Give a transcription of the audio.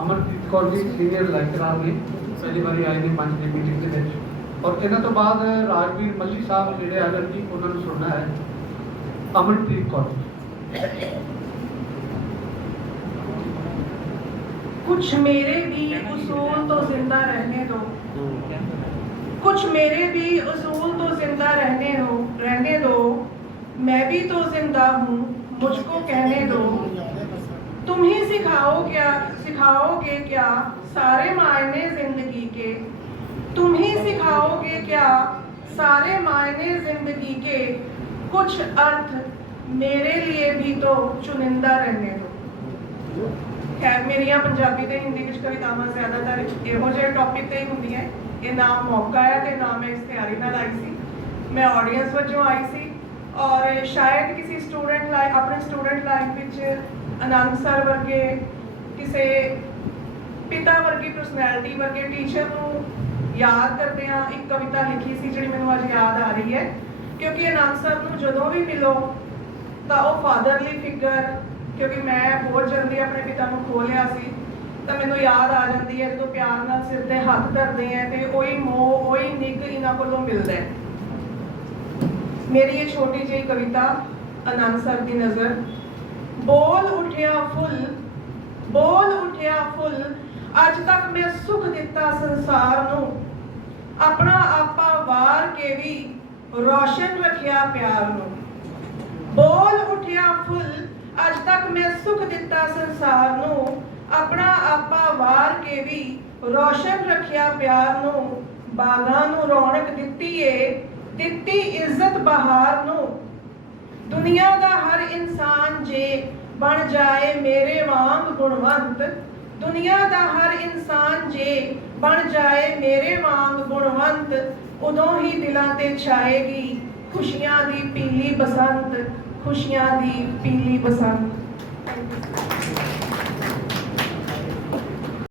Amarjit Kaur ji senior lecturer ਨੇ ਪਹਿਲੀ ਵਾਰੀ ਆਏ ਨੇ ਪੰਜ ਦੀ ਮੀਟਿੰਗ ਦੇ ਵਿੱਚ ਔਰ ਇਹਨਾਂ ਤੋਂ ਬਾਅਦ ਰਾਜਵੀਰ ਮੱਲੀ ਸਾਹਿਬ ਜਿਹੜੇ ਆਦਰ ਜੀ ਉਹਨਾਂ ਨੂੰ ਸੁਣਨਾ ਹੈ ਅਮਰਜੀਤ ਕੌਰ कुछ मेरे भी उसूल तो जिंदा रहने दो कुछ मेरे भी उसूल तो जिंदा रहने हो रहने दो मैं भी तो जिंदा हूँ मुझको कहने दो तुम ही सिखाओ क्या सिखाओगे क्या सारे मायने ज़िंदगी के? तुम ही सिखाओगे क्या सारे मायने ज़िंदगी के? कुछ अर्थ मेरे लिए भी तो चुनिंदा रहने दो। खैर मेरिया पंजाबी ते हिंदी विच कवितावां ज़्यादातर एहो टॉपिक ते ही हुंदियाँ ए ये नाम मौका है ते नाम मैं इस तैयारी नाल आई सी। मैं ऑडियंस वजो आई सी और शायद किसी स्टूडेंट लाइफ अपने स्टूडेंट लाइफ विच आनंद सर वर्गे ਕਿਸੇ ਪਿਤਾ ਵਰਗੀ ਪਰਸਨੈਲਿਟੀ ਵਰਗੇ ਟੀਚਰ ਨੂੰ ਯਾਦ ਕਰਦੇ ਆ ਇੱਕ ਕਵਿਤਾ ਲਿਖੀ ਸੀ ਜਿਹੜੀ ਮੈਨੂੰ ਅੱਜ ਯਾਦ ਆ ਰਹੀ ਹੈ। ਕਿਉਂਕਿ ਆਨੰਦ ਸਰ ਨੂੰ ਜਦੋਂ ਵੀ ਮਿਲੋ, ਤਾਂ ਉਹ ਫਾਦਰਲੀ ਫਿਗਰ ਕਿਉਂਕਿ ਮੈਂ ਬਹੁਤ ਜਲਦੀ ਆਪਣੇ ਪਿਤਾ ਨੂੰ ਖੋ ਲਿਆ ਸੀ, ਤਾਂ ਮੈਨੂੰ ਯਾਦ ਆ ਜਾਂਦੀ ਹੈ ਜਦੋਂ ਪਿਆਰ ਨਾਲ ਸਿਰ ਤੇ ਹੱਥ ਧਰਦੇ ਆ ਤੇ ਉਹੀ ਮੋਹ, ਉਹੀ ਨਿੱਘ ਇਹਨਾਂ ਕੋਲੋਂ ਮਿਲਦਾ ਹੈ। ਮੇਰੀ ਇਹ ਛੋਟੀ ਜਿਹੀ ਕਵਿਤਾ ਆਨੰਦ ਸਰ ਦੀ ਨਜ਼ਰ, ਬੋਲ ਉਠਿਆ ਫੁੱਲ ਅੱਜ ਤੱਕ ਮੈਂ ਸੁਖ ਦਿੱਤਾ ਸੰਸਾਰ ਨੂੰ। ਆਪਣਾ ਆਪਾ ਵਾਰ ਕੇ ਵੀ ਰੋਸ਼ਨ ਰੱਖਿਆ ਪਿਆਰ ਨੂੰ। ਬੋਲ ਉਠਿਆ ਫੁੱਲ, ਅੱਜ ਤੱਕ ਮੈਂ ਸੁਖ ਦਿੱਤਾ ਸੰਸਾਰ ਨੂੰ। ਆਪਣਾ ਆਪਾ ਵਾਰ ਕੇ ਵੀ ਰੋਸ਼ਨ ਰੱਖਿਆ ਪਿਆਰ ਨੂੰ। ਬਾਗਾਂ ਨੂੰ ਰੌਣਕ ਦਿੱਤੀ ਏ ਦਿੱਤੀ ਇੱਜ਼ਤ ਬਹਾਰ ਨੂੰ। ਦੁਨੀਆ ਦਾ ਹਰ ਇਨਸਾਨ ਜੇ ਬਣ ਜਾਏ ਮੇਰੇ ਵਾਂਗ ਗੁਣਵੰਤ ਦੁਨੀਆ ਦਾ ਹਰ ਇਨਸਾਨ ਜੇ ਬਣ ਜਾਏ ਮੇਰੇ ਵਾਂਗ ਗੁਣਵੰਤ, ਉਦੋਂ ਹੀ ਦਿਲਾਂ ਤੇ ਛਾਏਗੀ ਖੁਸ਼ੀਆਂ ਦੀ ਪੀਲੀ ਬਸੰਤ, ਖੁਸ਼ੀਆਂ ਦੀ ਪੀਲੀ ਬਸੰਤ।